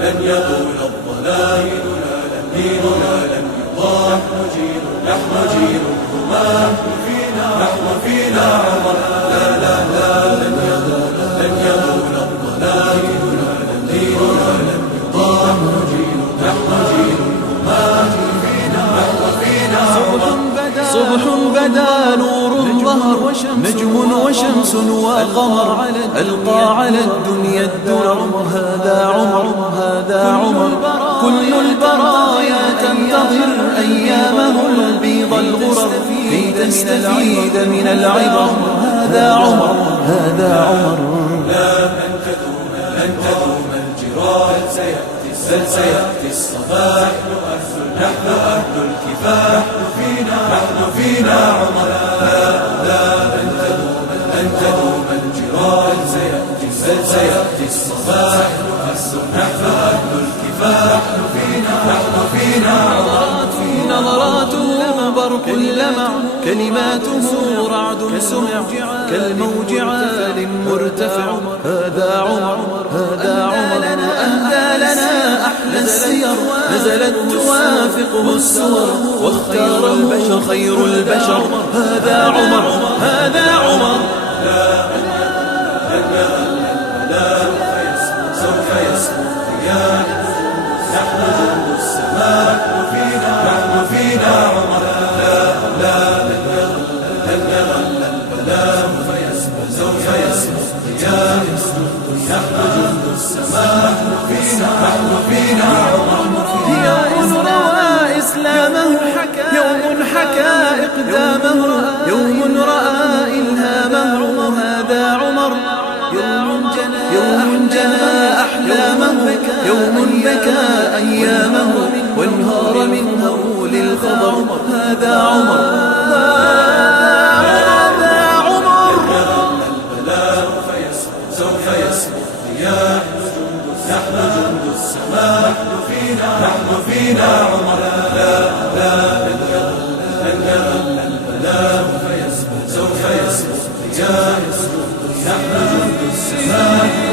لن يطول الظلام ديننا لن يضاع نحن جيل الرماة نحن فينا عمر لا لا لا لن يطول الظلام ديننا لن يضاع نحن جيل الرماة نحن فينا عمر صبح بدا نور ظهر نجم وشمس وقمر ألقى على الدنيا الدرر هذا عمر هذا عمر كل البرايا تنتظر أيامه البيض الغرر كي تستفيد من العبر هذا عمر هذا عمر لا لن تدوم الجراح بل سيأتي الصباح نحن أهل الكفاح نحن فينا عمر لا لن تدوم الجراح بل سيأتي الصباح نحن أهل الكفاح نحن فينا عمر نظراته برق لمع كلماته رعد سمع كالموج عال مرتفع هذا عمر هذا عمر أهدى لنا أحلى السير نزلت توافقه السور واختاره خير البشر هذا عمر هذا عمر سوف يسمو الرياح نحن جند السماء نحن فينا عمر لا لن يغل البلاء سوف يسمو الرياح نحن جند السماء نحن فينا عمر يوم روى إسلامه يوم حكى إقدامه يوم رأى إلهامه هذا عمر يوم جنى أحلامه يوم بكى أيامه وانهار من هول الخضر هذا عمر هذا عمر سوف يسمو الرياح نحن جند السماء نحن فينا عمر لا لن يغل البلاء سوف يسمو الرياح نحن جند السماء